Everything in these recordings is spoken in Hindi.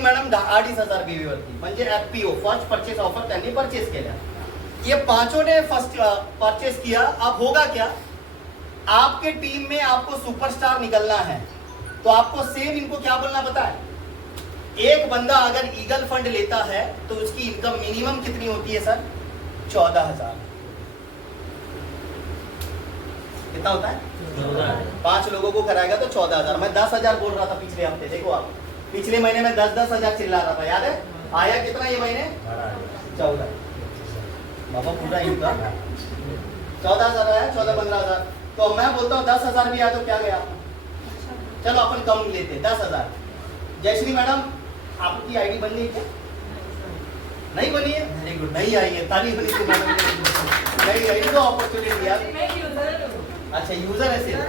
मॅडम 2,500 बीवी वरती म्हणजे FPO फर्स्ट परचेस ऑफर त्यांनी परचेस केल्या. ये पांचों ने फर्स्ट परचेस किया. अब होगा क्या, आपके टीम में आपको सुपरस्टार निकलना है तो आपको सेम इनको क्या बोलना पता है. एक बंदा अगर ईगल फंड लेता है तो उसकी इनकम मिनिमम कितनी होती है सर, 14,000. कितना होता है, 5 लोगों को कराएगा तो 14,000. मैं 10,000 बोल रहा था पिछले हफ्ते. देखो आप, पिछले महीने में 10,000 चिल्ला रहा था, याद है. आया कितना ये महीने, 14. बाबा पूरा इनकम 14,000 आया, 14-15,000. तो मैं बोलता हूँ 10,000 भी आया तो क्या गया. चलो अपन कम लेते 10,000. जयश्री मैडम आपकी आईडी बन गई क्या, नहीं बनी है, वेरी गुड. नहीं आई है, तारीफ बनी थी मैडम नहीं आई तो अपॉर्चुनिटी यार. अच्छा यूजर है सिर्फ.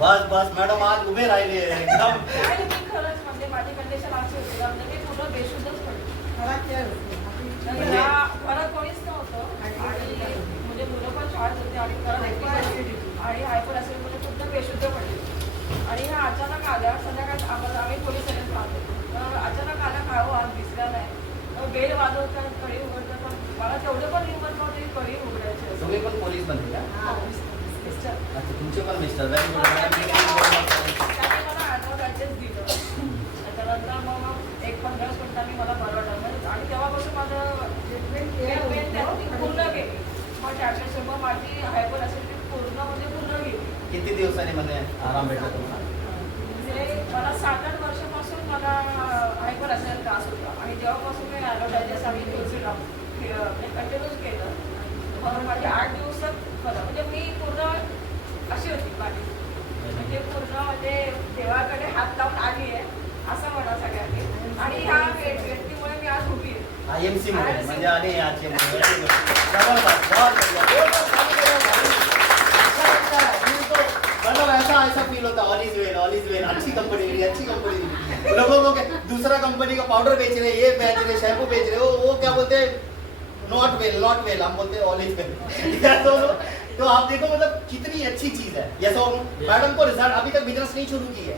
बस बस मॅडम आज उभे राहिले एकदम. खरंच म्हणजे माझी कंडिशन अशी होती का म्हणजे मी पूर्ण बेशुद्धच पडले. घरात कोणीच नव्हतं आणि म्हणजे मुलं पण शाळेत होते आणि घरात आणि हायपर असेल म्हणजे पूर्ण बेशुद्ध पडले. आणि ह्या अचानक आल्या संध्याकाळी आम्ही पोलीस स्टेशन पाहतो तर अचानक आल्या काय आज दिसल्या नाही. बेल वाजवतात, कळी उघडतात, पण मला तेवढं पण हिंमत नव्हती कळी उघडायची. तुम्ही पण पोलीस बनले का. अच्छा तुमचे पण मिस्टर. Very good. त्याने मला ॲडव्होकेटच दिलं. त्याच्यानंतर मग एक 15 मिनिटांनी मला बरं वाटलं आणि तेव्हापासून माझं ट्रीटमेंट पूर्ण गेली. मग त्याच्याशिवाय मग माझी हायपर ॲसिडिटी पूर्ण म्हणजे पूर्ण गेली. किती दिवसांनी म्हणजे आराम भेटला तुम्हाला. म्हणजे मला 7-8 वर्षापासून मला हायपर ॲसिडिटी त्रास होता आणि जेव्हापासून मी ॲडव्होकेटस आणि कंटिन्यूच केलं म्हणून माझे 8 दिवसात बरं. म्हणजे मी पूर्ण अशी होती माझी, म्हणजे पूर्ण म्हणजे देवाकडे हात लावून आली आहे असं म्हणा सगळ्यांनी. आणि ह्या व्यक्तीमुळे मी आज उभी आहे. IMC म्हणजे आणि याचे मतलब ऐसा फील होता. All is well. अच्छी कंपनी मिली. लोगों को दूसरा कंपनी का पाउडर बेच रहे, ये बेच रहे, शैम्पू बेच रहे, वो क्या बोलते हैं, नॉट वेल. हम बोलते हैं ऑल इज वेल. तो आप देखो मतलब कितनी अच्छी चीज है. यस और मैडम को रिजल्ट अभी तक बिजनेस नहीं शुरू की है.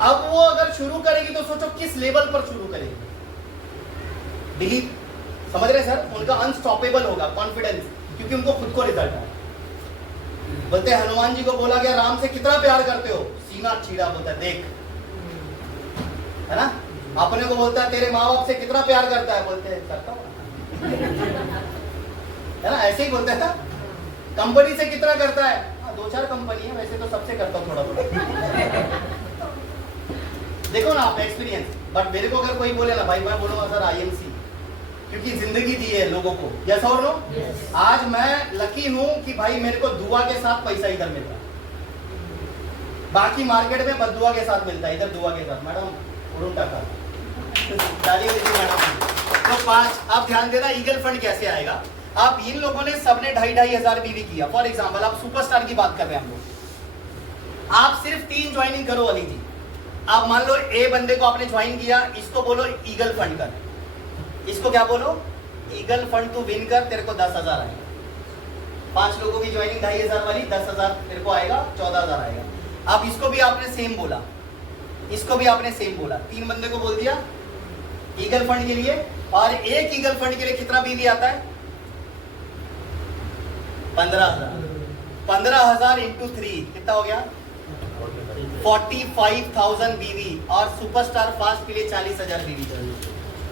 अब वो अगर शुरू करेगी तो सोचो किस लेवल पर शुरू करेगी. बिलीव, समझ रहे सर, उनका अनस्टॉपेबल होगा कॉन्फिडेंस, क्योंकि उनको खुद को रिजल्ट है. बोलते हैं हनुमान जी को बोला गया राम से कितना प्यार करते हो, सीना चीड़ा बोलता है देख, है ना. अपने को बोलता है तेरे माँ बाप से कितना प्यार करता है, बोलते हैं करता हूँ है ना. ऐसे ही बोलते हैं ना. कंपनी से कितना करता है, 2-4 कंपनी है, वैसे तो सबसे करता हूँ थोड़ा. देखो ना आप एक्सपीरियंस. बट मेरे को अगर कोई बोले ना भाई, मैं बोलूंगा सर IMC, क्योंकि जिंदगी दी है लोगों को. यस और नो. आज मैं लकी हूं कि भाई मेरे को दुआ के साथ पैसा इधर मिल रहा है. बाकी मार्केट में बददुआ के साथ मिलता है, इधर दुआ के साथ. मैडम उड़ून टाका ताली देती मैडम. तो 5 आप ध्यान देना. ईगल फंड कैसे आएगा. आप इन लोगों ने सबने 2,500 बीवी किया. फॉर एग्जाम्पल आप सुपरस्टार की बात कर रहे हैं हम लोग. आप सिर्फ 3 ज्वाइनिंग करो अली जी. आप मान लो ए बंदे को आपने ज्वाइन किया, इसको बोलो ईगल फंड कर. इसको क्या बोलो, ईगल फंड तू विन कर, तेरे को 10,000 आएगा. 5 लोगों की ज्वाइनिंग 2,500 वाली, 10,000 तेरे को आएगा, 14,000 आएगा. अब इसको भी आपने सेम बोला, इसको भी आपने सेम बोला. 3 बंदे को बोल दिया ईगल फंड के लिए. और एक ईगल फंड के लिए कितना बीवी आता है, 15,000. 15,000 इंटू 3 कितना हो गया, 45,000 बीवी. और सुपरस्टार फास्ट के लिए 40,000 बीवी.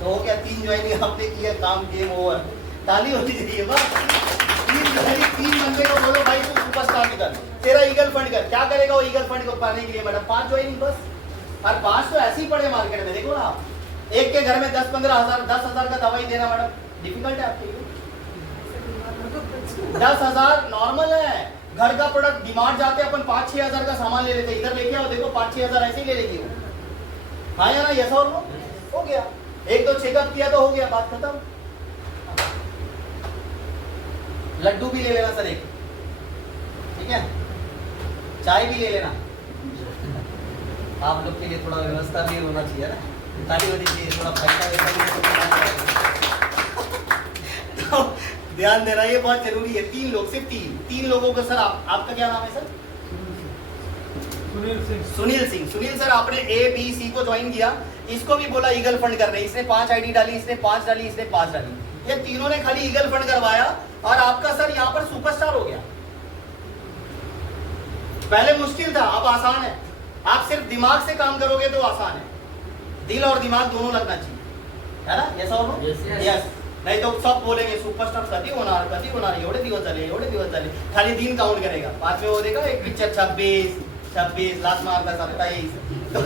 तो हो गया 3 ज्वाइनिंग आपने किया, काम गेम ओवर. ताली होनी चाहिए बस. 3 बंदे को बोलो भाई तू सुपरस्टार कर, तेरा ईगल फंड कर. क्या करेगा वो ईगल फंड को पाने के लिए मैडम, 5 ज्वाइनिंग बस. और 5 तो ऐसे ही पड़े मार्केट में. देखो ना आप, एक के घर में 10-15 हजार 10,000 का दवाई देना मैडम डिफिकल्ट है आपके लिए. 10,000 नॉर्मल है. घर का प्रोडक्ट डिमांड जाते हैं अपन 5-6 हजार का सामान ले लेते. इधर लेके आओ, देखो 5-6 हजार ऐसे ही ले लेगी वो. हाँ या ना, यस और नो. हो गया. एक तो चेकअप किया तो हो गया, बात खत्म. लड्डू भी ले लेना सर एक, ठीक है. चाय भी ले लेना. आप लोग के लिए थोड़ा व्यवस्था भी होना चाहिए ना. ताली होनी चाहिए, थोड़ा पैसा तो ध्यान देना, ये बहुत जरूरी है. 3 लोग, सिर्फ 3 लोगों को. सर आपका क्या नाम है सर, सुनील सर आपने ABC को ज्वाइन किया, इसको भी बोला ईगल फंड कर रहे, इसने 5 आईडी डाली, इसने 5 डाली, इसने 5 डाली, ये तीनों ने खाली ईगल फंड करवाया और आपका सर यहाँ पर सुपरस्टार हो गया। पहले मुश्किल था, अब आसान है। आप सिर्फ दिमाग से काम करोगे तो आसान है, दिल और दिमाग दोनों लगना चाहिए, है ना? यस और नो? यस। नहीं तो सब बोलेंगे सुपरस्टार कधी होणार एवढे दिवस झाले, खाली दिन काउंट करेगा, बाद में वो देखा एक पिक्चर 26 लास्ट मारता 27, तो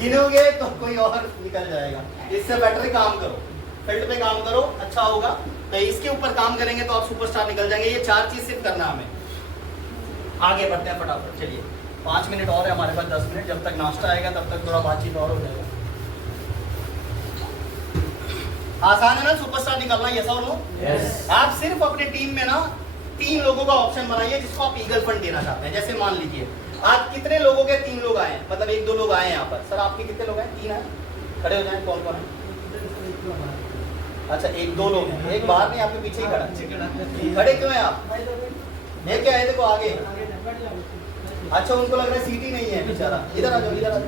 गिनोगे तो कोई और निकल जाएगा। इससे बेटर काम करो, फील्ड पे काम करो, अच्छा होगा। तो इसके ऊपर काम करेंगे तो आप सुपरस्टार निकल जाएंगे। ये 4 चीज सिर्फ करना हमें। आगे बढ़ते हैं फटाफट, चलिए 5 मिनट और है हमारे पास, 10 मिनट, जब तक नाश्ता आएगा तब तक थोड़ा बातचीत और हो जाएगा। आसान है ना सुपरस्टार निकलना, यस और नो? यस। आप सिर्फ अपने टीम में ना 3 लोगों का ऑप्शन बनाइए जिसको आप ईगल फंड देना चाहते हैं। जैसे मान लीजिए आज कितने लोगों के 3 लोग आए हैं, मतलब 1-2 लोग आए हैं यहाँ पर। सर आपके कितने लोग हैं? 3 हैं, खड़े हो जाएं। कौन कौन है? अच्छा 1-2 लोग हैं, एक बाहर नहीं, आपके पीछे ही खड़ा। खड़े क्यों हैं आप? लेके आए देखो आगे। अच्छा उनको लग रहा है सीट ही नहीं है बेचारा। इधर आ जाओ, इधर आ जाओ,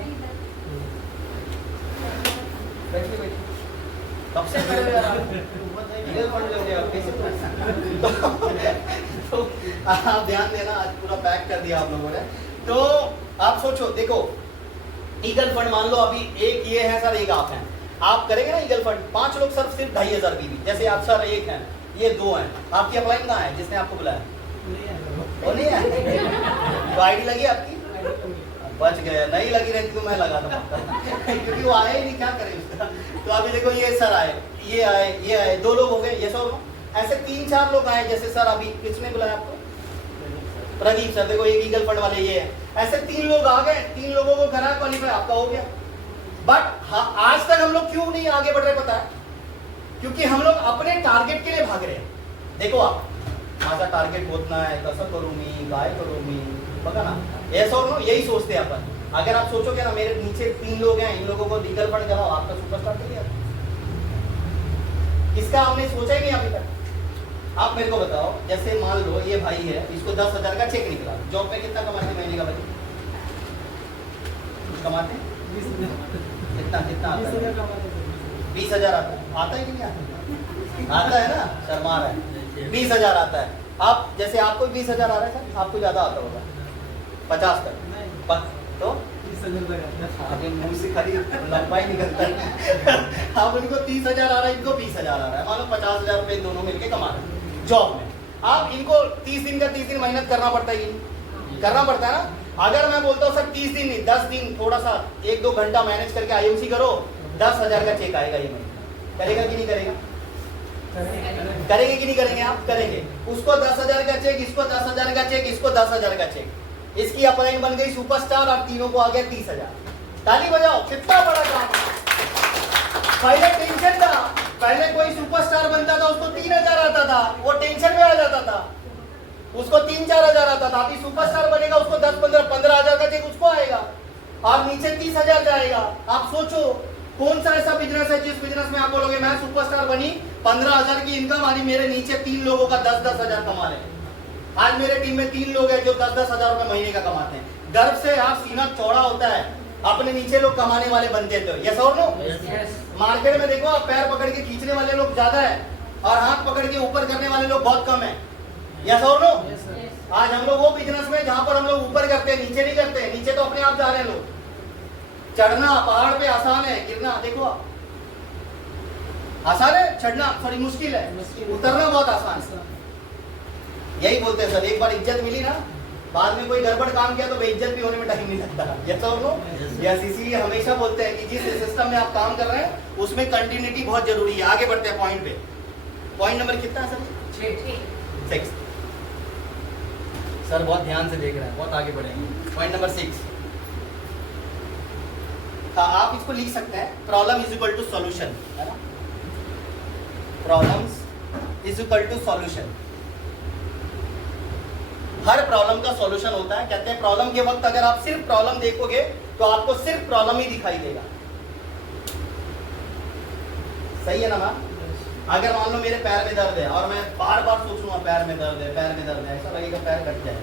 बैठिए बैठिए। कब से खड़े हो यार आप? ईगल फंड लोगे आप कैसे? तो आप ध्यान देना, आज पूरा पैक कर दिया आप लोगों ने। तो आप सोचो, देखो ईगल फंड मान लो अभी एक ये है सर, एक आप हैं, आप करेंगे ना ईगल फंड। 5 लोग सर सिर्फ 2500 की भी, जैसे आप सर 1 हैं, ये 2 हैं। आपकी अपलाइन कहाँ है जिसने आपको बुलाया? वो नहीं है। तो आईडी लगी आपकी? बच गया, नहीं लगी रहती तो मैं लगा था क्योंकि वो आया ही नहीं, क्या करें उसका। तो अभी देखो ये सर आए, ये आए, 2 लोग हो गए, ये सर ऐसे 3-4 लोग आए। जैसे सर अभी किसने बुलाया आपको? प्रदीप सर, देखो एक ईगल फंड वाले ये है। ऐसे 3 लोग आ गए, 3 लोगों को करा क्वालिफाई, आपका हो गया। बट आज तक हम लोग क्यों नहीं आगे बढ़ रहे पता है? क्योंकि हम लोग अपने टारगेट के लिए भाग रहे हैं। देखो आप, माझा टारगेट होत नाही, कसं करू मी, काय करू मी, बघा ना, ऐसा और नो, यही सोचते हैं अपन। अगर आप सोचोगे ना मेरे नीचे 3 लोग हैं, इन लोगों को ईगल फंड कराओ, आपका सुपरस्टार कर दिया। किसका आपने सोचा ही नहीं अभी तक? आप मेरे को बताओ, जैसे मान लो ये भाई है, इसको 10,000 का चेक निकला, जॉब पे कितना कमाते महीने का भाई? कमाते कितना कितना आता है? 20,000 आता है कि नहीं आता? आता है ना, शर्मा रहा है। 20,000 आता है। आप जैसे आपको 20,000 आ रहा है सर, आपको ज्यादा आता होगा 50 तक, तो अभी मुंह से खाली लंबाई निकलता है। आप उनको 30,000 आ रहा है, इनको 20,000 आ रहा है, मान लो 50,000 रुपए दोनों मिलके कमा रहे हैं जॉब में। आप इनको 30 दिन का 30 दिन मेहनत करना पड़ता है, करना पड़ता है ना। अगर मैं बोलता हूँ सर 30 दिन नहीं, 10 दिन थोड़ा सा 1-2 घंटा मैनेज करके आईओसी करो, 10,000 का चेक आएगा ये महीना। करेगा कि नहीं करेगा? करेंगे कि नहीं करेंगे? आप करेंगे। उसको 10,000 का चेक, इसको 10,000 का चेक, इसको 10,000 का चेक, इसकी अपलाइन बन गई सुपरस्टार और तीनों को आ गया 30,000। ताली बजाओ, कितना बड़ा काम है। पहले टेंशन था, पहले कोई सुपरस्टार बनता था उसको 3,000 आता था, वो टेंशन में आ जाता था, उसको 3-4 हजार आता था। अभी सुपरस्टार बनेगा उसको 10-15 हजार का चेक उसको आएगा और नीचे 30,000 जाएगा। आप सोचो कौन सा ऐसा बिजनेस है जिस बिजनेस में आप बोलोगे मैं सुपरस्टार बनी, 15,000 की इनकम आ रही, मेरे नीचे 3 लोगों का 10-10 हजार कमा रहे हैं। आज मेरे टीम में 3 लोग हैं जो 10-10 हजार रुपए महीने का कमाते हैं। गर्व से आप सीना चौड़ा होता है, अपने नीचे लोग कमाने वाले बनते थे। यस और नो? मार्केट में देखो आप, पैर पकड़ के खींचने वाले लोग ज्यादा है और हाथ पकड़ के ऊपर करने वाले लोग बहुत कम है। यस और नो? आज हम लोग वो बिजनेस में जहां पर हम लोग ऊपर करते हैं, नीचे नहीं करते हैं। नीचे तो अपने आप जा रहे हैं लोग। चढ़ना पहाड़ पे आसान है, गिरना देखो आप आसान है, चढ़ना थोड़ी मुश्किल है, उतरना बहुत आसान है। यही बोलते हैं सर, एक बार इज्जत मिली ना, बाद में कोई गड़बड़ काम किया तो बेइज्जत भी होने में टाइम नहीं लगता। यस और नो? यस। इसीलिए हमेशा बोलते हैं कि जिस सिस्टम में आप काम कर रहे हैं उसमें कंटिन्यूटी बहुत जरूरी है। आगे बढ़ते हैं पॉइंट पे। पॉइंट नंबर कितना है सर? 6। सर बहुत ध्यान से देख रहे हैं, बहुत आगे बढ़ेंगे। पॉइंट नंबर 6, आप इसको लिख सकते हैं, problem is equal to solution, है ना? Problems is equal to solution. हर प्रॉब्लम का सॉल्यूशन होता है। कहते हैं प्रॉब्लम के वक्त अगर आप सिर्फ प्रॉब्लम देखोगे तो आपको सिर्फ प्रॉब्लम ही दिखाई देगा। सही है ना मैम? अगर मान लो मेरे पैर में दर्द है और मैं बार बार सोच लूंगा पैर में दर्द है, पैर में दर्द है, ऐसा लगेगा पैर कट जाए।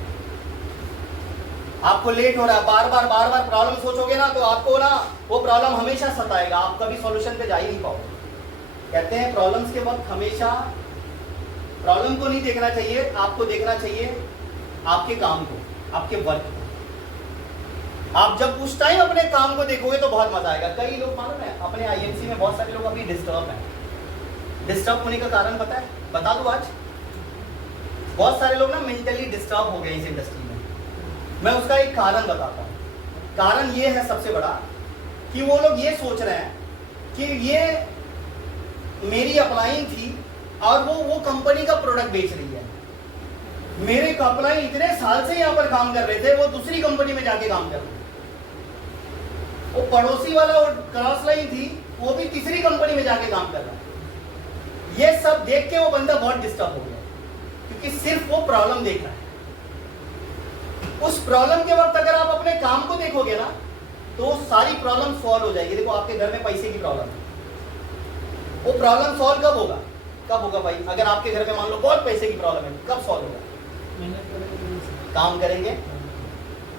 आपको लेट हो रहा है, बार बार प्रॉब्लम सोचोगे ना तो आपको ना वो प्रॉब्लम हमेशा सताएगा, आप कभी सॉल्यूशन पे जा ही नहीं पाओगे। कहते हैं प्रॉब्लम्स के वक्त हमेशा प्रॉब्लम को नहीं देखना चाहिए, आपको देखना चाहिए आपके काम को, आपके वर्क को। आप जब उस टाइम अपने काम को देखोगे तो बहुत मजा आएगा। कई लोग मालूम है अपने आईएमसी में बहुत सारे लोग अभी डिस्टर्ब हैं। डिस्टर्ब होने का कारण पता है, बता दूं आज? बहुत सारे लोग ना मेंटली डिस्टर्ब हो गए इस इंडस्ट्री में। मैं उसका एक कारण बताता हूँ। कारण ये है सबसे बड़ा कि वो लोग ये सोच रहे हैं कि ये मेरी अपलाइन थी और वो कंपनी का प्रोडक्ट बेच रही है। मेरे अपलाइन इतने साल से यहाँ पर काम कर रहे थे, वो दूसरी कंपनी में जाके काम कर रहे थे। वो पड़ोसी वाला क्रॉस लाइन थी, वो भी तीसरी कंपनी में जाके काम कर रहा है। ये सब देख के वो बंदा बहुत डिस्टर्ब हो गया, क्योंकि सिर्फ वो प्रॉब्लम देख रहा है। उस प्रॉब्लम के वक्त अगर आप अपने काम को देखोगे ना तो सारी प्रॉब्लम सॉल्व हो जाएगी। देखो आपके घर में पैसे की प्रॉब्लम है, वो प्रॉब्लम सॉल्व कब होगा? कब होगा भाई? अगर आपके घर में मान लो बहुत पैसे की प्रॉब्लम है, कब सॉल्व होगा? काम करेंगे।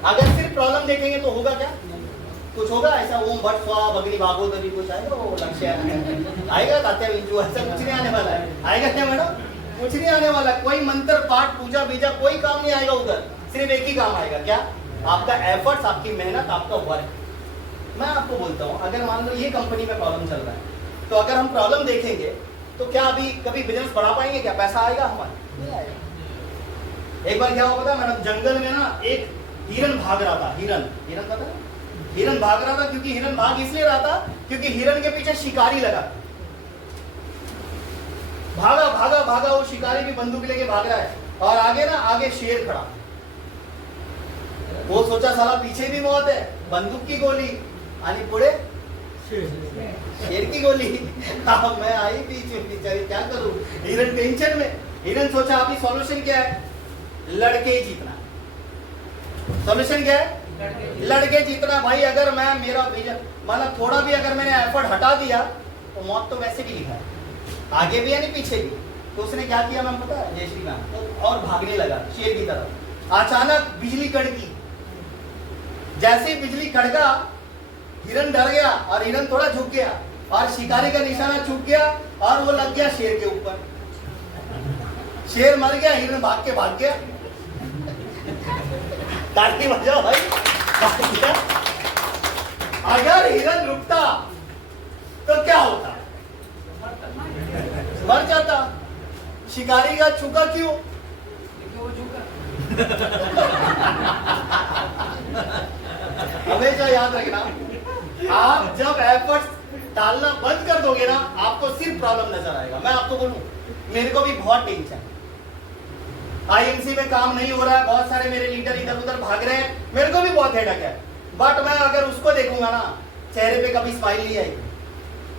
अगर सिर्फ प्रॉब्लम देखेंगे तो होगा क्या? कुछ होगा ऐसा? ओम भट्ट स्वा भगनी भागवत कुछ आएगा? वो लक्ष्य आएगा? तात्या विंचू ऐसा कुछ नहीं आने वाला है। आएगा क्या मैडम? कुछ नहीं आने वाला। कोई मंत्र पाठ पूजा बीजा कोई काम नहीं आएगा उधर। सिर्फ एक ही काम आएगा, क्या? आपका एफर्ट्स, आपकी मेहनत, आपका वर्क। मैं आपको बोलता हूँ अगर मान लो ये कंपनी में प्रॉब्लम चल रहा है तो अगर हम प्रॉब्लम देखेंगे तो क्या अभी कभी बिजनेस बढ़ा पाएंगे? क्या पैसा आएगा हमारा? नहीं आएगा। एक बार क्या हुआ पता है मैडम, जंगल में ना एक हिरन भाग रहा था। हिरन पता है? हिरन भाग रहा था। क्योंकि हिरन भाग इसलिए रहा था क्योंकि हिरन के पीछे शिकारी लगा। भागा भागा भागा, वो शिकारी भी बंदूक लेके भाग रहा है और आगे ना आगे शेर खड़ा। वो सोचा साला पीछे भी मौत है, बंदूक की गोली आनी पुड़े शेर की गोली। अब मैं आई पीछे, बेचारी क्या करूं? हिरन टेंशन में। हिरन सोचा अभी सॉल्यूशन क्या है? लड़के ही जीतना। सॉल्यूशन क्या है? लड़के जीतना। भाई अगर मैं मेरा विजन मतलब थोड़ा भी अगर मैंने एफर्ट हटा दिया तो मौत तो वैसे भी लिखा है, आगे भी यानी पीछे भी। तो उसने क्या किया मैम पता है? जयश्री मैम तो और भागने लगा शेर की तरफ। अचानक बिजली कड़की। जैसे ही बिजली कड़का हिरन डर गया और हिरन थोड़ा झुक गया और शिकारी का निशाना चूक गया और वो लग गया शेर के ऊपर। शेर मर गया, हिरन भाग गया। ताली बजाओ भाई। अगर हिरन रुकता तो क्या होता? मर जाता। शिकारी का चुका क्यों? वो झुका। हमेशा याद रखना, आप जब एफर्ट्स डालना बंद कर दोगे ना आपको सिर्फ प्रॉब्लम नजर आएगा। मैं आपको बोलूं, मेरे को भी बहुत टेंशन, आईएमसी में काम नहीं हो रहा है, बहुत सारे मेरे लीडर इधर उधर भाग रहे हैं, मेरे को भी बहुत हेडक है। बट मैं अगर उसको देखूंगा ना चेहरे पे कभी स्माइल नहीं आएगी।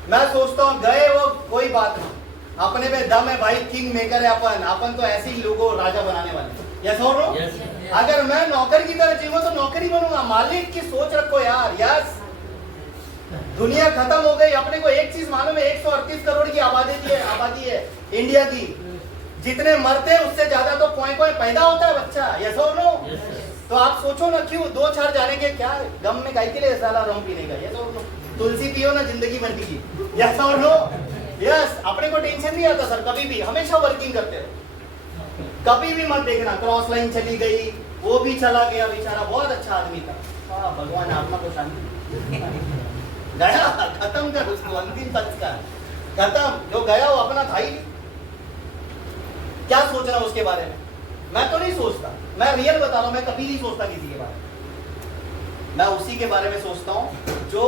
मैं सोचता हूँ गए वो कोई बात नहीं, अपने पे दम है भाई, किंग मेकर है अपन तो ऐसे ही लोगों राजा बनाने वाले। यस और नो? अगर मैं नौकर की तरह जीऊँ तो नौकरी बनूंगा। मालिक की सोच रखो यार। यस, दुनिया खत्म हो गई। अपने को एक चीज मालूम है, 138 करोड़ की आबादी है इंडिया की। जितने मरते हैं उससे ज्यादा तो कोई पैदा होता है बच्चा। यस और नो? तो आप सोचो ना, क्यों 2-4 जाने के क्या गम में गाय के लिए साला रम पीने का। यस और नो? तुलसी पियो ना, जिंदगी बनेगी। यस और नो? यस। अपने को टेंशन नहीं आता सर कभी भी, हमेशा वर्किंग करते रहो। कभी भी मत देखना क्रॉस लाइन चली गई, वो भी चला गया बेचारा, बहुत अच्छा आदमी था। हाँ, भगवान आत्मा को शांति गया, खत्म कर उसको, अंतिम संस्कार खत्म। जो गया वो अपना था ही। क्या सोचना उसके बारे में? मैं तो नहीं सोचता, मैं रियल बता रहा हूं, मैं कभी नहीं सोचता किसी के बारे में। मैं उसी के बारे में सोचता हूं जो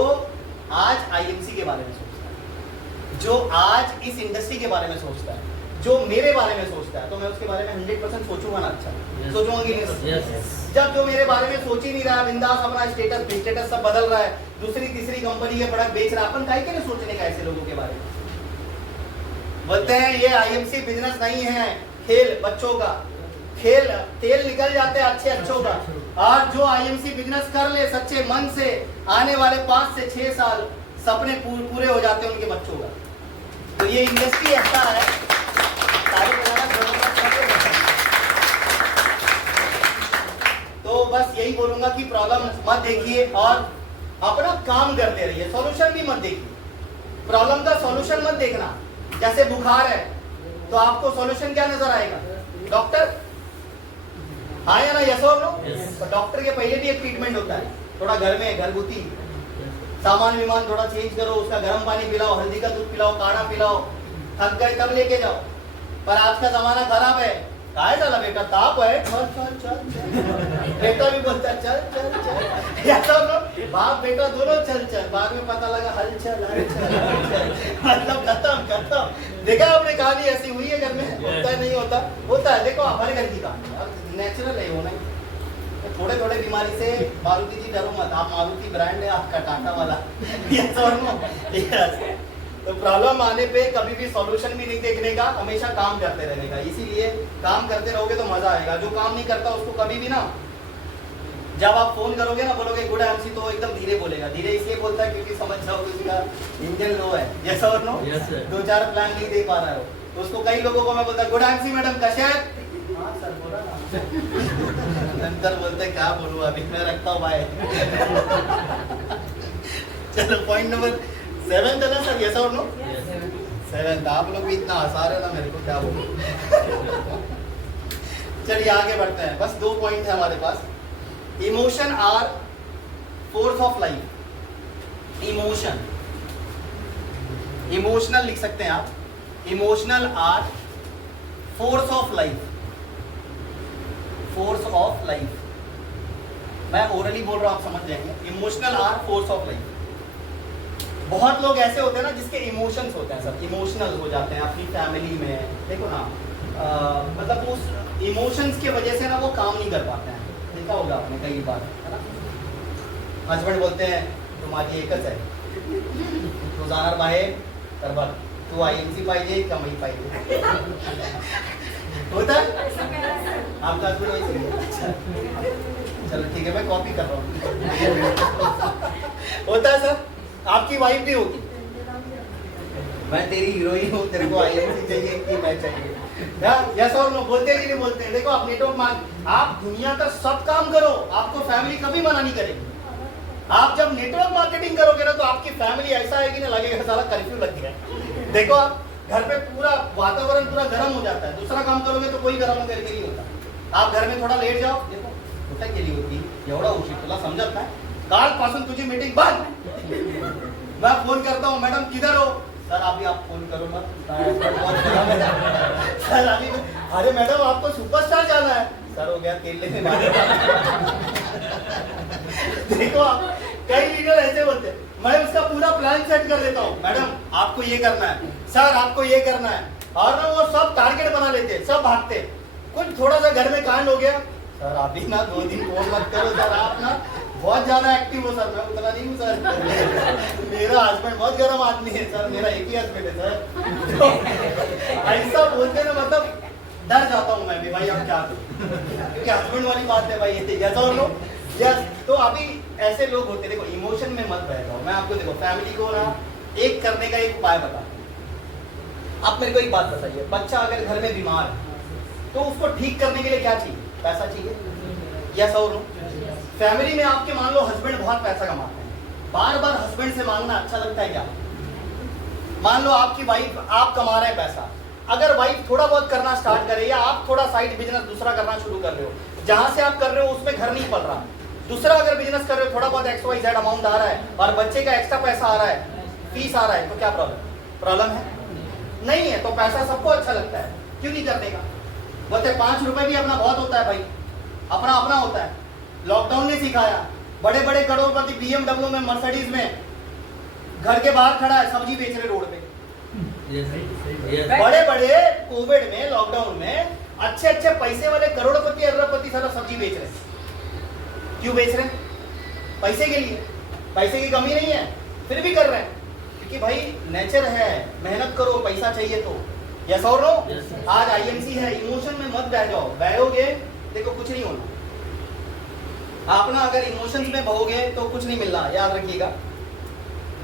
आज आईएमसी के बारे में सोचता है, जो आज इस इंडस्ट्री के बारे में सोचता है, जो मेरे बारे में सोचता है। तो मैं उसके बारे में 100% सोचूंगा ना। अच्छा सोचूंगा कि नहीं? जब जो मेरे बारे में सोच ही नहीं रहा, बिंदास अपना स्टेटस सब बदल रहा है, दूसरी तीसरी कंपनी के प्रोडक्ट बेच रहा है, अपन काहे के लिए सोचने का ऐसे लोगों के बारे में? बोलते हैं ये आईएमसी बिजनेस नहीं है, खेल बच्चों का, खेल तेल निकल जाते हैं अच्छों का। और जो आईएमसी बिजनेस कर ले सच्चे मन से, आने वाले 5 से 6 साल सपने पूरे हो जाते हैं उनके बच्चों का। तो ये इंडस्ट्री ऐसा है, तो बस यही बोलूंगा कि प्रॉब्लम मत देखिए और अपना काम करते रहिए, सॉल्यूशन भी मत देखिए। प्रॉब्लम का सॉल्यूशन मत देखना। जैसे बुखार है तो आपको सॉल्यूशन क्या नजर आएगा? डॉक्टर, हाँ या ना, यस और नो? तो डॉक्टर के पहले भी एक ट्रीटमेंट होता है, थोड़ा घर में घरगुती सामान विमान थोड़ा चेंज करो, उसका गर्म पानी पिलाओ, हल्दी का दूध पिलाओ, काढ़ा पिलाओ, थक गए तब लेके जाओ। पर आज का जमाना खराब है, काय चला बेटा ताप है, चल चल चल चल, बेटा भी बोलता है चल चल चल, या तो बाप बेटा दोनों चल चल, बाद में पता लगा हलचल हलचल हलचल, मतलब खत्म। देखा आपने कहानी ऐसी हुई है घर में? होता है नहीं होता? होता है। देखो हमारे घर की कहानी नेचुरल है, वो नहीं थोड़े थोड़े बीमारी से। मारुति जी डरो मत, आप मारुति ब्रांड है आपका, टाटा वाला। यस और नो? यस। तो प्रॉब्लम आने पे कभी भी सॉल्यूशन भी नहीं देखने का, हमेशा काम करते रहने का। इसीलिए काम करते रहोगे तो मजा आएगा। जो काम नहीं करता उसको कभी भी ना, जब आप फोन करोगे ना, बोलोगे गुड एमसी, तो एकदम धीरे बोलेगा। धीरे इसलिए बोलता है क्योंकि समझ जाओगे उसका इंजन लो है। यस और नो? दो चार प्लान नहीं दे पा रहा हो तो उसको कई लोगों को मैं बोलता गुड एमसी मैडम कशा है? हाँ सर बोला ना। अंतर बोलते क्या बोलूं अभी, मैं रखता हूँ भाई। चलो पॉइंट नंबर 7 था ना सर, यस और नो? 7। आप लोग भी इतना हंसा रहे ना, मेरे को क्या बोलूं। चलिए आगे बढ़ते हैं, बस 2 पॉइंट है हमारे पास। Emotion are force of life. Emotional लिख सकते हैं आप, emotional are force of life. Force of life, मैं ओरली बोल रहा हूं, आप समझ जाएंगे। Emotional are force of life. बहुत लोग ऐसे होते हैं ना जिसके इमोशंस होते हैं, सब इमोशनल हो जाते हैं अपनी फैमिली में। देखो ना, मतलब उस इमोशंस की वजह से ना वो काम नहीं कर पाते हैं। देखा होगा आपने कई बार, है ना? हस्बैंड बोलते हैं तुम्हारी एकच है, तू जाणार बाहेर तर बघ, तू आईएमसी पाहिजे का मी पाहिजे? होता है आपका हस्बैंड वैसे ही? चलो ठीक है, मैं कॉपी कर रहा हूँ। होता है सर, आपकी वाइफ भी होगी, मैं तेरी हीरोइन हूँ, तेरे को आईएमसी चाहिए कि मैं चाहिए? यस और नो? बोलते कि नहीं बोलते? देखो आप नेटवर्क मार्क, आप दुनिया का सब काम करो, आपको फैमिली कभी मना नहीं करेगी। आप जब नेटवर्क मार्केटिंग करोगे ना तो आपकी फैमिली ऐसा है कि ना लगेगा साला कर्फ्यू लग गया। देखो आप घर पे पूरा वातावरण पूरा गर्म हो जाता है। दूसरा काम करोगे तो कोई गर्म करके नहीं होता। आप घर में थोड़ा लेट जाओ, देखो कुठे गेली होती एवढा उशीर, तुला समजत नाही? कालपासून तुझी मीटिंग बंद। मैं फोन करता हूँ, मैडम किधर हो? सर अभी आप फोन करो मत, सर अभी, अरे मैडम आपको सुपरस्टार जाना है। सर हो गया तेल लेने वाले। देखो आप कई लीडर ऐसे बोलते हैं, मैं उसका पूरा प्लान सेट कर देता हूँ, मैडम आपको ये करना है, सर आपको ये करना है, और ना वो सब टारगेट बना लेते हैं, सब भागते। कुछ थोड़ा सा घर में कांड हो गया, सर अभी ना 2 दिन फोन मत करो सर, आप ना बहुत ज्यादा एक्टिव हो सर। मैं उतना नहीं हूँ सर, मेरा हस्बैंड बहुत गर्म आदमी है सर, मेरा एक ही हस्बैंड है सर। तो ऐसा बोलते ना, मतलब डर जाता हूँ मैं भी, भाई अब क्या करूँ, क्योंकि हस्बैंड वाली बात है भाई, ये ऐसा और लोग यस। तो अभी ऐसे लोग होते, देखो इमोशन में मत बह जाओ। मैं आपको देखो फैमिली को ना एक करने का एक उपाय बता। आप मेरे को एक बात बताइए, बच्चा अगर घर में बीमार है तो उसको ठीक करने के लिए क्या चाहिए? पैसा चाहिए, यस और नो? फैमिली में आपके मान लो हस्बैंड बहुत पैसा कमाते हैं, बार बार हस्बैंड से मांगना अच्छा लगता है क्या? मान लो आपकी वाइफ, आप कमा रहे हैं पैसा, अगर वाइफ थोड़ा बहुत करना स्टार्ट करे या आप थोड़ा साइड बिजनेस दूसरा करना शुरू कर रहे हो, जहां से आप कर रहे हो उसमें घर नहीं पल रहा, दूसरा अगर बिजनेस कर रहे हो, थोड़ा बहुत XYZ अमाउंट आ रहा है और बच्चे का एक्स्ट्रा पैसा आ रहा है, फीस आ रहा है, तो क्या प्रॉब्लम है? नहीं है। तो पैसा सबको अच्छा लगता है, क्यों नहीं करने का? बोलते 5 रुपए भी अपना बहुत होता है भाई, अपना अपना होता है। लॉकडाउन ने सिखाया, बड़े बड़े करोड़पति BMW में, मर्सिडीज में घर के बाहर खड़ा है, सब्जी बेच रहे रोड पे। बड़े बड़े कोविड में, लॉकडाउन में अच्छे अच्छे पैसे वाले करोड़पति अरबपति सारा सब्जी बेच रहे हैं। क्यों बेच रहे हैं? पैसे के लिए, पैसे की कमी नहीं है, फिर भी कर रहे हैं, क्योंकि भाई नेचर है, मेहनत करो, पैसा चाहिए तो। यस और नो? आज IMC है, इमोशन में मत बह जाओ, बहोगे देखो कुछ नहीं होना। आप ना अगर इमोशंस में बहोगे तो कुछ नहीं मिलना, याद रखिएगा,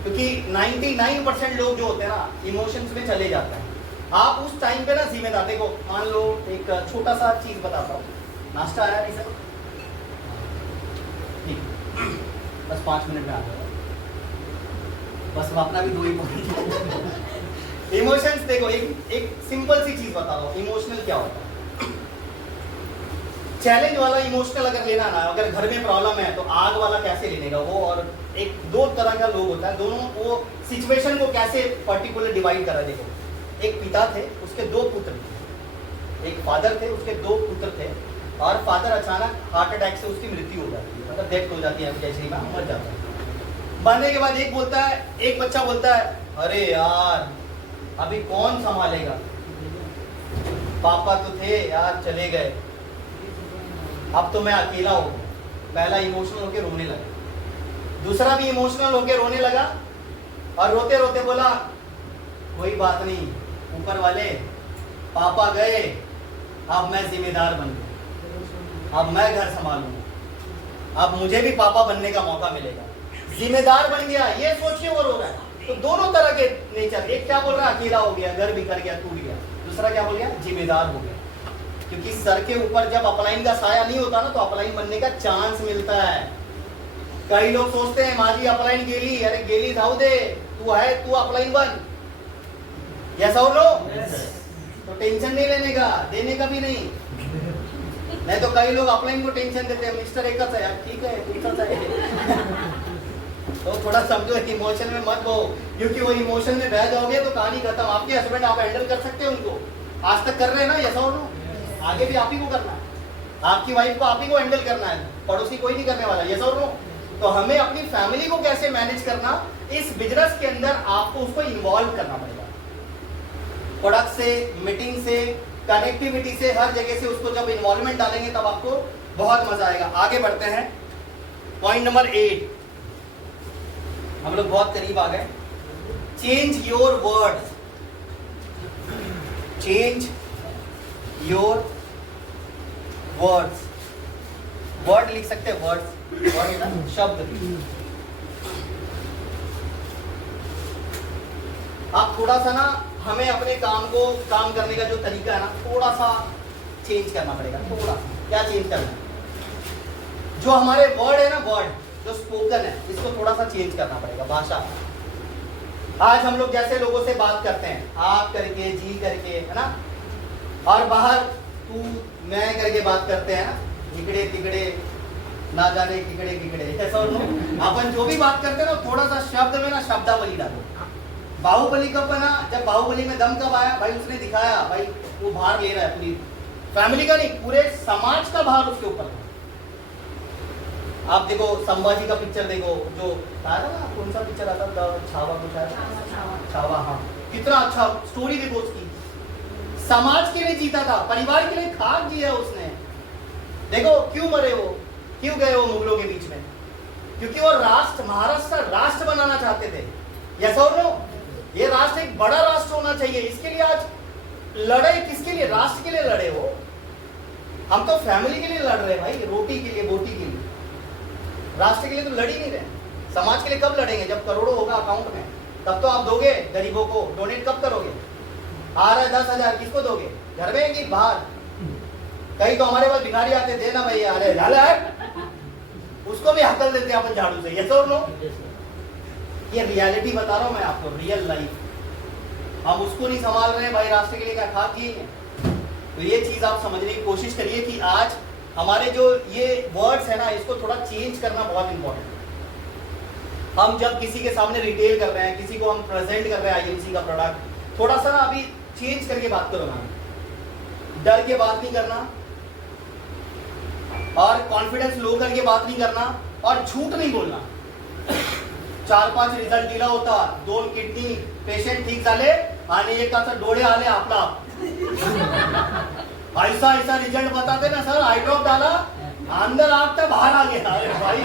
क्योंकि 99% लोग जो होते हैं ना इमोशंस में चले जाते हैं। आप उस टाइम पे ना जिम्मेदार, देखो मान लो एक छोटा सा चीज बताता हूँ, नाश्ता आया नहीं सर? बस 5 मिनट में आ जाएगा, बस अपना भी 2 ही पॉइंट। इमोशंस देखो, एक सिंपल सी चीज बता रहा हूँ, इमोशनल क्या होता है। चैलेंज वाला इमोशनल अगर लेना ना, अगर घर में प्रॉब्लम है तो आग वाला कैसे लेने का वो, और एक 2 तरह का लोग होता है, दोनों वो सिचुएशन को कैसे पर्टिकुलर डिवाइड करा। देखो, एक पिता थे, उसके 2 पुत्र थे, एक फादर थे, उसके 2 पुत्र थे, और फादर अचानक हार्ट अटैक से उसकी मृत्यु हो जाती है, मतलब डेथ हो जाती है, जैसे में मर जाता है। मरने के बाद एक बोलता है, एक बच्चा बोलता है, अरे यार अभी कौन संभालेगा, पापा तो थे यार चले गए, अब तो मैं अकेला हो गया। पहला इमोशनल होके रोने लगा, दूसरा भी इमोशनल होके रोने लगा, और रोते रोते बोला कोई बात नहीं, ऊपर वाले पापा गए, अब मैं जिम्मेदार बन गया, अब मैं घर संभालूंगा, अब मुझे भी पापा बनने का मौका मिलेगा, जिम्मेदार बन गया, ये सोच के वो रो रहा है। तो दोनों तरह के नेचर, एक क्या बोल रहा है अकेला हो गया, घर बिखर गया, टूट गया, दूसरा क्या बोल गया जिम्मेदार हो गया। क्योंकि सर के ऊपर जब अपलाइन का साया नहीं होता ना, तो अपलाइन बनने का चांस मिलता है। कई लोग सोचते हैं माँ जी अपलाइन गेली, अरे गेली धाऊ दे, तू है, तू अपलाइन बन, यस और नो, तो टेंशन नहीं लेने का, देने का भी नहीं तो कई लोग अपलाइन को टेंशन देते हैं, मिस्टर एकच है यार, ठीक है एकच है। तो थोड़ा समझो, इमोशन में मत हो, क्योंकि वो इमोशन में बह जाओगे तो कहानी खत्म। आपके हस्बैंड आप हैंडल कर सकते हैं उनको, आज तक कर रहे हैं ना, यस और नो, आगे भी आप ही को करना है, आपकी वाइफ को आप ही को हैंडल करना है, पड़ोसी कोई नहीं करने वाला, यस और नो। तो हमें अपनी फैमिली को कैसे मैनेज करना, इस बिजनेस के अंदर आपको उसको इन्वॉल्व करना पड़ेगा, प्रोडक्ट से, मीटिंग से, कनेक्टिविटी से, हर जगह से उसको जब इन्वॉल्वमेंट डालेंगे तब आपको बहुत मजा आएगा। आगे बढ़ते हैं, पॉइंट नंबर 8, हम लोग बहुत करीब आ गए। Change your words, change your words, word लिख सकते हैं, वर्ड्स, वर्ड ना शब्द। आप थोड़ा सा ना, हमें अपने काम करने का जो तरीका है ना, थोड़ा सा चेंज करना पड़ेगा। थोड़ा क्या चेंज करना है, जो हमारे वर्ड है ना, वर्ड जो स्पोकन है, इसको थोड़ा सा चेंज करना पड़ेगा, भाषा। आज हम लोग जैसे लोगों से बात करते हैं, आप करके, जी करके, है ना, और बाहर तू मैं करके बात करते हैं ना, इकड़े तिकड़े ना जाने किकड़े किकड़े, ऐसा अपन जो भी बात करते हैं ना, थोड़ा सा शब्द में ना शब्दावली डालो। बाहुबली कब बना, जब बाहुबली में दम कब आया भाई, उसने दिखाया भाई वो भार ले रहा है, पूरी फैमिली का नहीं, पूरे समाज का भार उसके ऊपर। आप देखो संभाजी का पिक्चर देखो, जो आया था ना, कौन सा पिक्चर आता था, छावा कुछ आया, छावा, हाँ, कितना अच्छा स्टोरी देखो उसकी, समाज के लिए जीता था, परिवार के लिए खाक जिया उसने। देखो क्यों मरे वो, क्यों गए वो मुगलों के बीच में, क्योंकि वो राष्ट्र, महाराष्ट्र राष्ट्र बनाना चाहते थे, यस और नो। ये राष्ट्र एक बड़ा राष्ट्र होना चाहिए, इसके लिए आज लड़े, किसके लिए, राष्ट्र के लिए लड़े हो। हम तो फैमिली के लिए लड़ रहे हैं भाई, रोटी के लिए, बोटी के लिए, राष्ट्र के लिए तो लड़ ही नहीं रहे। समाज के लिए कब लड़ेंगे, जब करोड़ों होगा अकाउंट में, तब तो आप दोगे गरीबों को, डोनेट कब करोगे, आ रहा है 10,000, किसको दोगे, घर में कि बाहर। कई तो हमारे पास भिखारी आते, देना भैया, अरे झाला है, उसको भी हकल देते हैं अपन झाड़ू से, यस और नो। ये रियलिटी बता रहा हूं मैं आपको, रियल लाइफ। हम उसको नहीं संभाल रहे हैं भाई, राष्ट्र के लिए क्या खा किए हैं। तो ये चीज आप समझने की कोशिश करिए कि आज हमारे जो ये वर्ड्स है ना, इसको थोड़ा चेंज करना बहुत इंपॉर्टेंट है। हम जब किसी के सामने रिटेल कर रहे हैं, किसी को हम प्रेजेंट कर रहे हैं आईएमसी का प्रोडक्ट, थोड़ा सा ना अभी चेंज करके बात करो ना, डर के बात नहीं करना, और कॉन्फिडेंस लो करके बात नहीं करना, और झूठ नहीं बोलना। 4-5 रिझल्ट दिला होता, 2 किडनी पेशंट ठीक झाले आणि एकाचं डोळे आले आपला ऐसा ऐसा रिजल्ट बताते ना सर, आई ड्रॉप डाला, अंदर आग था बाहर आ गया। अरे भाई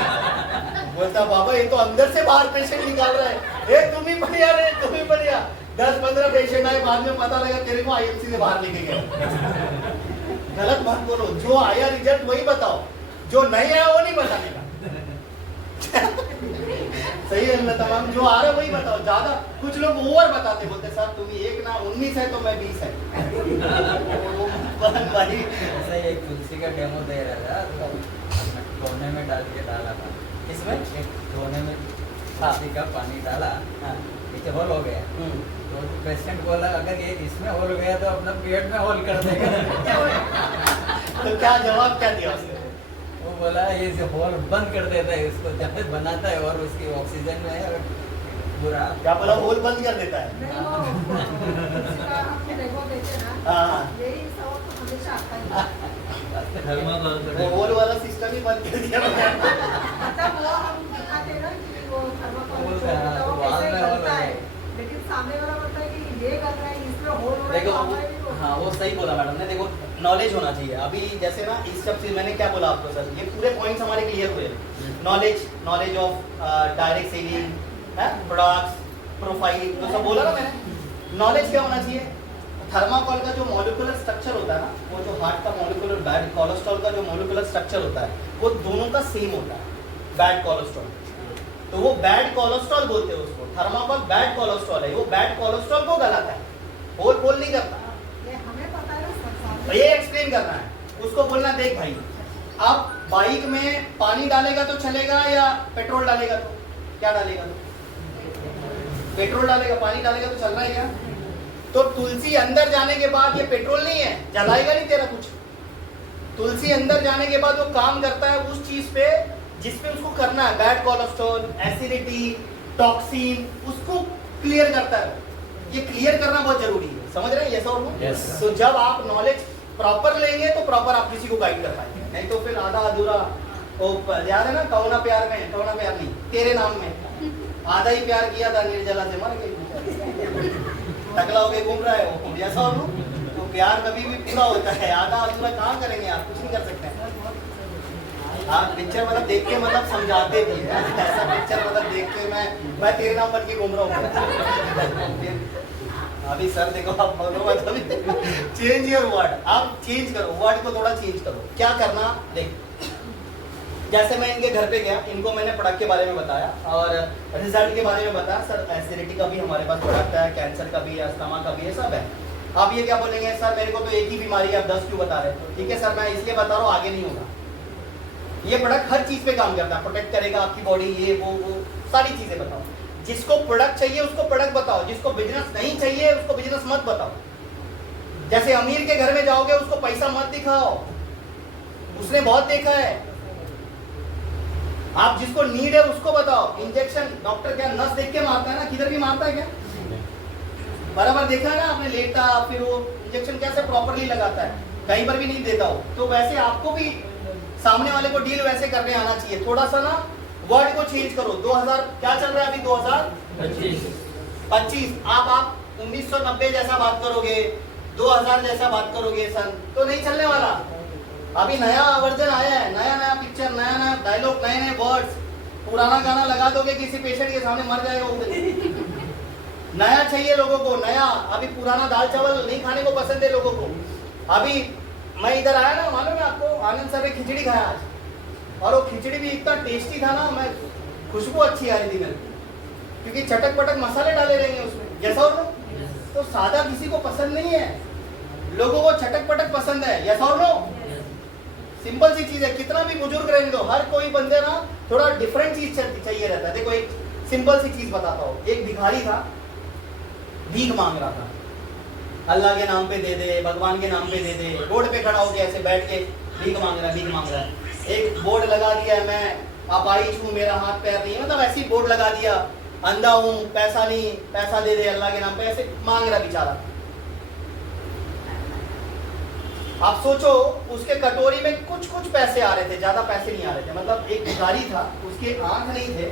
बोलता बाबा ये तो अंदर से बाहर पेशेंट निकाल रहा है, ए तुम ही बढ़िया रे, तुम ही बढ़िया। 10-15 पेशेंट आए, बाद में पता लगा तेरे को आईएमसी से बाहर लेके गया। गलत मत बोलो, जो आया रिजल्ट वही बताओ, जो नहीं आया वो नहीं बताने का। सही है ना, तमाम जो आ रहा है वही बताओ। ज्यादा कुछ लोग ओवर बताते, बोलते सर तुम 1 ना 19 है तो मैं 20 है। ऐसा ही एक तुलसी का डेमो दे रहा था, तो हमने कोने में डाल के डाला था, इसमें एक धोने में हाँ। आधी का पानी डाला, हाँ। नीचे होल हो गया। तो पेशेंट बोला अगर ये इसमें होल हो गया तो अपना पेट में होल कर देगा। तो क्या जवाब क्या दिया उसने? वो बोला ये जो होल बंद कर देता है इसको जब तक बनाता है और उसकी ऑक्सीजन में अगर पूरा क्या बोला? होल बंद कर देता है। नहीं वो इसका हम डेमो देते ना, हाँ। यही सवाल तो हमेशा आता ही है। वो होल वाला सिस्टम ही बंद कर दिया। मतलब वो हम दिखाते ना कि वो थर्माकोल होल का, तो तो बाद कैसे में होल करता है, है। लेकिन सामने वाला बोलता है कि ये कर रहा है इसमें होल हो रहा है देखो तो हमारे भी होल। हाँ वो सही बोला मैडम ने। देखो नॉलेज होना चाहिए। अभी जैसे ना इस सब से मैंने क्या बोला आपको सर, ये पूरे पॉइंट्स हमारे क्लियर हुए। Knowledge of direct selling, products, profile, तो सब बोला ना मैंने। नॉलेज क्या होना चाहिए? थर्माकोल का जो मॉलिक्यूलर स्ट्रक्चर होता है ना, वो जो हार्ट का मॉलिक्यूलर, बैड कोलेस्ट्रॉल का जो मॉलिक्यूलर स्ट्रक्चर होता है, वो दोनों का सेम होता है। बैड कोलेस्ट्रॉल, तो वो बैड कोलेस्ट्रॉल बोलते हैं उसको। थर्माकोल बैड कोलेस्ट्रॉल है, वो बैड कोलेस्ट्रॉल को गलाता है, होल बोल नहीं करता। ये हमें पता है ना सब तो ये एक्सप्लेन करना है उसको। बोलना देख भाई, आप बाइक में पानी डालेगा तो चलेगा या पेट्रोल डालेगा तो क्या डालेगा? पेट्रोल डालेगा। पानी डालेगा तो चल रहा है क्या? तो तुलसी अंदर जाने के बाद ये पेट्रोल नहीं है, जलाएगा नहीं तेरा कुछ। तुलसी अंदर जाने के बाद वो काम करता है उस चीज पे जिस पे उसको करना है। बैड कोलेस्ट्रॉल, एसिडिटी, टॉक्सिन, उसको क्लियर करता है। ये क्लियर करना बहुत जरूरी है, समझ रहे हैं? यस और नो? Yes. तो जब आप नॉलेज प्रॉपर लेंगे तो प्रॉपर आप किसी को गाइड कर पाएंगे, नहीं तो फिर आधा अधूरा। वो याद है ना, कौना प्यार में, कौना प्यार नहीं, तेरे नाम में आधा ही प्यार किया था, निर्जला से मर गई। टकला होके घूम रहा है वो, ऐसा और नो? तो प्यार कभी भी पूरा होता है, आधा अधूरा कहाँ करेंगे आप? कुछ नहीं कर सकते हैं। आप पिक्चर मतलब देख के मतलब समझाते भी है, ऐसा पिक्चर मतलब देख के मैं तेरे नाम पर के घूम रहा हूँ। अभी सर देखो, आप बोलो मतलब चेंज योर वर्ड, आप चेंज करो वर्ड को, थोड़ा चेंज करो। क्या करना देख, जैसे मैं इनके घर पे गया, इनको मैंने प्रोडक्ट के बारे में बताया और रिजल्ट के बारे में बताया। सर एसिडिटी का भी हमारे पास प्रोडक्ट है, कैंसर का भी है, अस्थमा का भी है, सब है। आप ये क्या बोलेंगे? सर मेरे को तो एक ही बीमारी है, आप 10 क्यों बता रहे हो? ठीक है सर, मैं इसलिए बता रहा हूँ, आगे नहीं होगा। ये प्रोडक्ट हर चीज पे काम करता है, प्रोटेक्ट करेगा आपकी बॉडी, ये वो सारी चीजें बताओ। जिसको प्रोडक्ट चाहिए उसको प्रोडक्ट बताओ, जिसको बिजनेस नहीं चाहिए उसको बिजनेस मत बताओ। जैसे अमीर के घर में जाओगे उसको पैसा मत दिखाओ, उसने बहुत देखा है। आप जिसको नीड है उसको बताओ। इंजेक्शन डॉक्टर क्या नस देख के मारता है ना, किधर भी मारता है क्या? बराबर देखा है ना आपने, लेटा फिर वो इंजेक्शन कैसे प्रॉपरली लगाता है, कहीं पर भी नहीं देता हो। तो वैसे आपको भी सामने वाले को डील वैसे करने आना चाहिए। थोड़ा सा ना वर्ड को चेंज करो। 2000 क्या चल रहा है अभी? 2025। आप 1990 जैसा बात करोगे, 2000 जैसा बात करोगे सन, तो नहीं चलने वाला। अभी नया वर्जन आया है, नया नया पिक्चर, नया नया डायलॉग, नए नए वर्ड्स। पुराना गाना लगा दोगे किसी पेशेंट के सामने, मर जाएगा वो। नया चाहिए लोगों को, नया। अभी पुराना दाल चावल नहीं खाने को पसंद है लोगों को। अभी मैं इधर आया ना, मालूम है आपको, आनंद सर ने खिचड़ी खाया आज, और वो खिचड़ी भी इतना टेस्टी था ना, मैं खुशबू अच्छी आ रही थी मेरे को, क्योंकि चटक पटक मसाले डाले रहेंगे उसमें, जैसा और नो? तो सादा किसी को पसंद नहीं है, लोगों को चटक पटक पसंद है, यस और नो? सिंपल सी चीज है, कितना भी बुजुर्ग रहने दो, हर कोई बंदे ना थोड़ा डिफरेंट चीज चाहिए रहता है। देखो एक सिंपल सी चीज बताता हूँ। एक भिखारी था, भीख मांग रहा था, अल्लाह के नाम पे दे दे, भगवान के नाम पे दे दे। रोड पे खड़ा होके ऐसे बैठ के भीख मांग रहा है, भीख मांग रहा है। एक बोर्ड लगा दिया है, मैं अपाहिज हूँ, मेरा हाथ पैर नहीं है, मतलब ऐसे ही बोर्ड लगा दिया, अंधा हूँ, पैसा नहीं, पैसा दे दे अल्लाह के नाम पे, ऐसे मांग रहा बेचारा। आप सोचो, उसके कटोरी में कुछ कुछ पैसे आ रहे थे, ज्यादा पैसे नहीं आ रहे थे। मतलब एक भिखारी था, उसके आंख नहीं थे,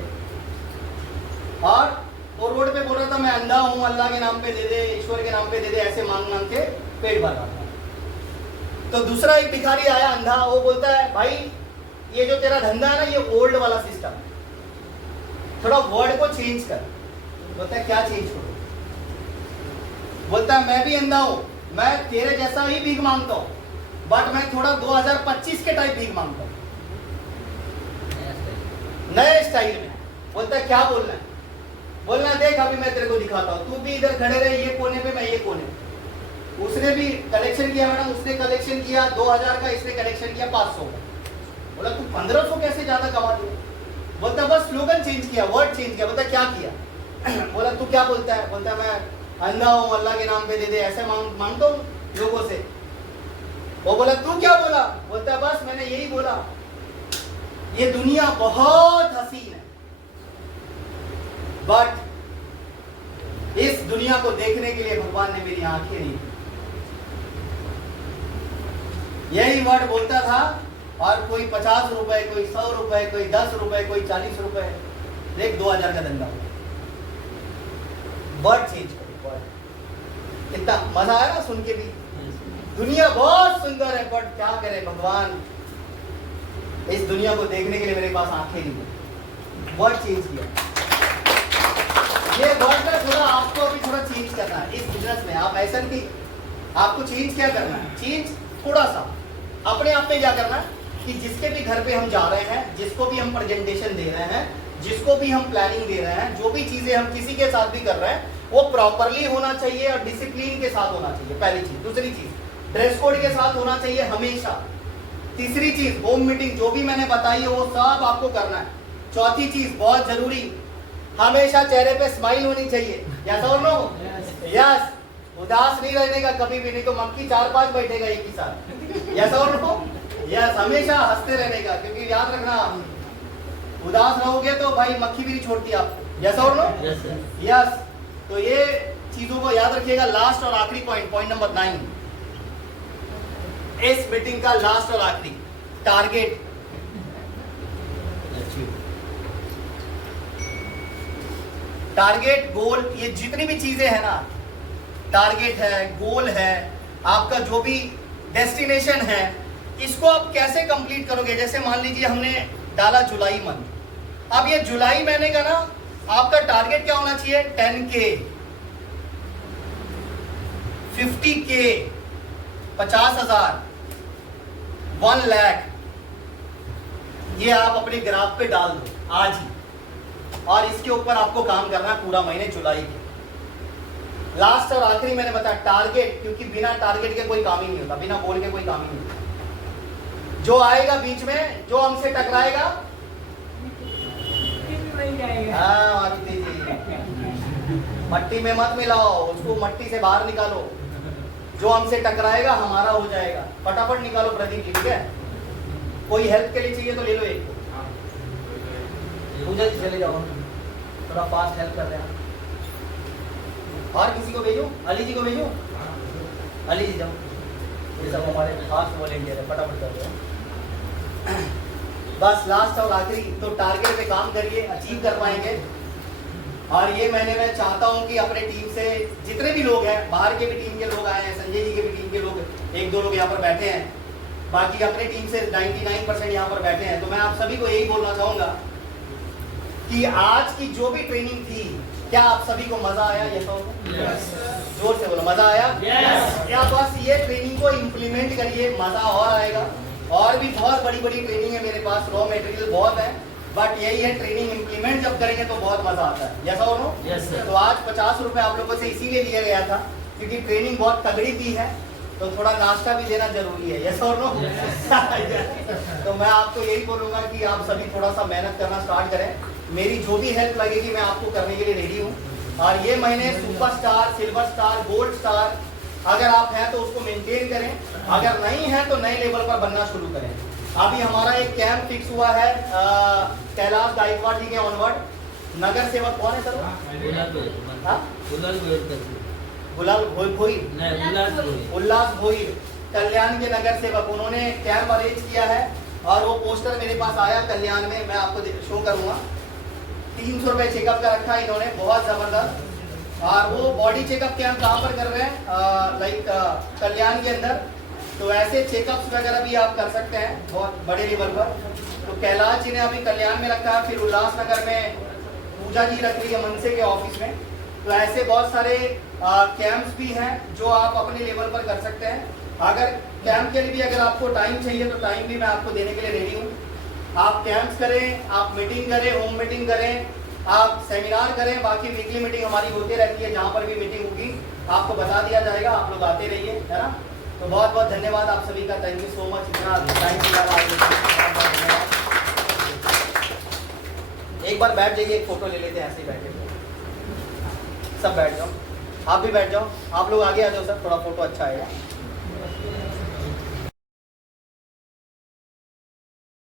और वो रोड पे बोल रहा था मैं अंधा हूँ, अल्लाह के नाम पे दे दे, ईश्वर के नाम पे दे दे, ऐसे मांग मांग के पेट भर रहा था। तो दूसरा एक भिखारी आया अंधा, वो बोलता है भाई ये जो तेरा धंधा है ना, ये ओल्ड वाला सिस्टम, थोड़ा वर्ड को चेंज कर। बोलता है क्या चेंज करो? बोलता है मैं भी अंधा हूँ, मैं तेरे जैसा ही भीख मांगता हूँ, बट मैं थोड़ा 2025 के टाइप भीख मांगता हूँ, नए स्टाइल में। बोलता है क्या बोलना है? बोलना देख अभी मैं तेरे को दिखाता हूँ, तू भी इधर खड़े रहे, ये कोने पे, मैं ये कोने पे। उसने भी कलेक्शन किया मैडम, उसने कलेक्शन किया 2000 का, इसने कलेक्शन किया 500 का। बोला तू 1500 कैसे ज्यादा कमा दिया? बोलता बस स्लोगन चेंज किया, वर्ड चेंज किया। बोलता क्या किया? बोला तू क्या बोलता है? बोलता मैं अंधा हूँ, अल्लाह के नाम पे दे दे, ऐसे मांगता हूँ लोगों से। वो बोला तू क्या बोला? बोलता बस मैंने यही बोला, ये दुनिया बहुत हसीन है, बट इस दुनिया को देखने के लिए भगवान ने मेरी आंखें दी। यही वर्ड बोलता था, और कोई 50 रुपए, कोई 100 रुपए, कोई 10 रुपए, कोई 40 रुपए, देख 2000 का धंधा हुआ। वर्ड चेंज करो, वर्ड। कितना मजा आया ना सुन के भी। दुनिया बहुत सुंदर है, बट क्या करे भगवान, इस दुनिया को देखने के लिए मेरे पास आंखें नहीं। वर्ड चेंज किया। ये वर्ड में थोड़ा आपको अभी थोड़ा चेंज करना है इस बिजनेस में। आप ऐसा नहीं, आपको चेंज क्या करना है? चेंज थोड़ा सा अपने आप में क्या करना है कि जिसके भी घर पे हम जा रहे हैं, जिसको भी हम प्रेजेंटेशन दे रहे हैं, जिसको भी हम प्लानिंग दे रहे हैं, जो भी चीजें हम किसी के साथ भी कर रहे हैं, वो प्रॉपरली होना चाहिए और डिसिप्लिन के साथ होना चाहिए, पहली चीज। दूसरी चीज ड्रेस कोड के साथ होना चाहिए हमेशा। तीसरी चीज होम मीटिंग जो भी मैंने बताई है वो सब आपको करना है। चौथी चीज बहुत जरूरी, हमेशा चेहरे पे स्माइल होनी चाहिए। यस और नो? यस। उदास नहीं रहने का कभी भी, नहीं तो मक्खी 4-5 बैठेगा एक ही साथ। यस और नो? यस। हमेशा हंसते रहने का, क्योंकि याद रखना उदास रहोगे तो भाई मक्खी भी नहीं छोड़ती आपको। यस और नो? यस। तो ये चीजों को याद रखिएगा। लास्ट और आखिरी पॉइंट, पॉइंट नंबर 9, इस मीटिंग का लास्ट और आखिरी टारगेट। टारगेट, गोल, ये जितनी भी चीजें हैं ना, टारगेट है, गोल है, आपका जो भी डेस्टिनेशन है, इसको आप कैसे कंप्लीट करोगे? जैसे मान लीजिए हमने डाला जुलाई मंथ। अब ये जुलाई महीने का ना आपका टारगेट क्या होना चाहिए? 10K, 50K, 50,000, 1 lakh. ये आप अपने ग्राफ पे डाल दो आज ही, और इसके ऊपर आपको काम करना है पूरा महीने जुलाई के। लास्ट और आखिरी मैंने बताया टारगेट, क्योंकि बिना टारगेट के कोई काम ही नहीं होता, बिना गोल के कोई काम ही नहीं होता। जो आएगा बीच में, जो हमसे टकराएगा, हाँ मारुति जी, मट्टी में मत मिलाओ उसको, मट्टी से बाहर निकालो। जो हमसे टकराएगा हमारा हो जाएगा। फटाफट निकालो प्रदीप जी, ठीक है? कोई हेल्प के लिए चाहिए तो ले लो एक। पूजा जी चले जाओ, थोड़ा फास्ट हेल्प कर रहे हैं। और किसी को भेजो, अली जी को भेजो, अली जी जाओ, ये सब हमारे फास्ट वॉलेंटियर है, फटाफट कर दो। बस लास्ट और आखिरी, तो टारगेट पे काम करिए, अचीव कर पाएंगे। और ये महीने मैं चाहता हूँ कि अपने टीम से जितने भी लोग हैं, बाहर के भी टीम के लोग आए हैं, संजय जी के भी टीम के लोग 1-2 लोग यहाँ पर बैठे हैं, बाकी अपने टीम से 99% यहाँ पर बैठे हैं। तो मैं आप सभी को यही बोलना चाहूँगा कि आज की जो भी ट्रेनिंग थी, क्या आप सभी को मजा आया? ये तो जोर से बोलो, मजा आया? क्या बस ये ट्रेनिंग को इम्प्लीमेंट करिए, मजा और आएगा। और भी बहुत बड़ी बड़ी ट्रेनिंग है मेरे पास, रॉ मटेरियल बहुत है, बट यही है ट्रेनिंग इम्प्लीमेंट जब करेंगे तो बहुत मजा आता है। यस और नो? तो आज 50 रुपए आप लोगों से इसीलिए लिया गया था क्योंकि ट्रेनिंग बहुत तगड़ी दी है, तो थोड़ा नाश्ता भी देना जरूरी है। यस और नो? तो मैं आपको यही बोलूंगा कि आप सभी थोड़ा सा मेहनत करना स्टार्ट करें। मेरी जो भी हेल्प लगेगी मैं आपको करने के लिए रेडी हूँ। और ये महीने superstar, silver star, gold star अगर आप हैं तो उसको मेंटेन करें, अगर नहीं है तो नए लेवल पर बनना शुरू करें। अभी हमारा एक कैंप फिक्स हुआ है कैलाश गायकवाड़ जी के ऑनवर्ड। नगर सेवक कौन है सर? उल्लास भोईर, कल्याण के नगर सेवक, उन्होंने कैंप अरेंज किया है और वो पोस्टर मेरे पास आया कल्याण में, मैं आपको शो करूंगा। 300 रुपए चेकअप का रखा इन्होंने, बहुत जबरदस्त। और वो बॉडी चेकअप कैंप कहाँ पर कर रहे हैं? लाइक कल्याण के अंदर। तो ऐसे चेकअप्स वगैरह भी आप कर सकते हैं बहुत बड़े लेवल पर। तो कैलाश जी ने अभी कल्याण में रखा है, फिर उल्लासनगर में पूजा जी रख रही है मनसे के ऑफिस में। तो ऐसे बहुत सारे कैंप्स भी हैं जो आप अपने लेवल पर कर सकते हैं। अगर कैंप के लिए भी अगर आपको टाइम चाहिए तो टाइम भी मैं आपको देने के लिए रेडी हूँ। आप कैंप्स करें, आप मीटिंग करें, होम मीटिंग करें, आप सेमिनार करें, बाकी वीकली मीटिंग हमारी होती रहती है, जहाँ पर भी मीटिंग होगी आपको बता दिया जाएगा, आप लोग आते रहिए, है ना। तो बहुत बहुत धन्यवाद आप सभी का, थैंक यू सो मच, इतना टाइम दिया। एक बार बैठ जाइए, एक फोटो ले लेते हैं ऐसे ही बैठे। सब बैठ जाओ, आप भी बैठ जाओ, आप लोग आगे आ जाओ सर, थोड़ा फोटो अच्छा आएगा।